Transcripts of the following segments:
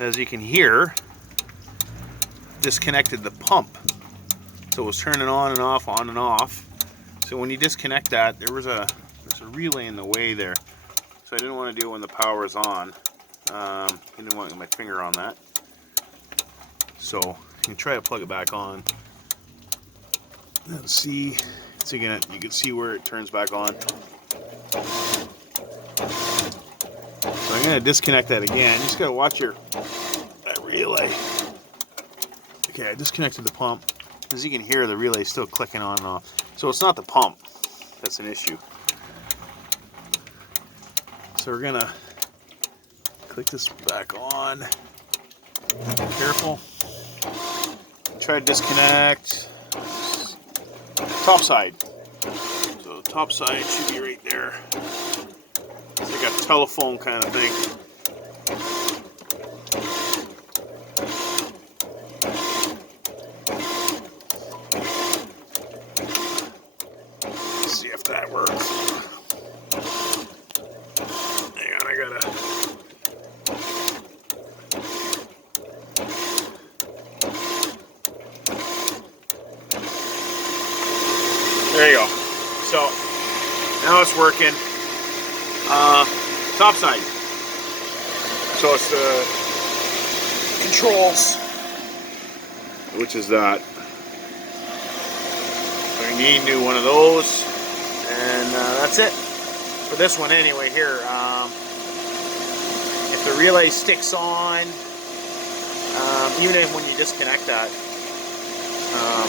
as you can hear, disconnected the pump. So it was turning on and off, on and off. So when you disconnect that, there's a relay in the way there. So I didn't want to do it when the power is on. I didn't want to get my finger on that. So you can try to plug it back on. Let's see. So you can see where it turns back on. So I'm going to disconnect that again. You just got to watch that relay. Okay, I disconnected the pump. As you can hear, the relay is still clicking on and off. So it's not the pump that's an issue. So we're going to click this back on. Careful. Try to disconnect. Top side. So the top side should be right there. It's like a telephone kind of thing. Let's see if that works. Hang on, I gotta. There you go. So now it's working. Top side. So it's the controls, which is that. We need new one of those, and that's it for this one anyway. Here, if the relay sticks on, even if when you disconnect that,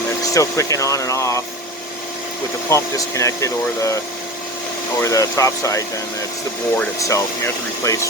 it's still clicking on and off with the pump disconnected or the top side, then it's the board itself. You have to replace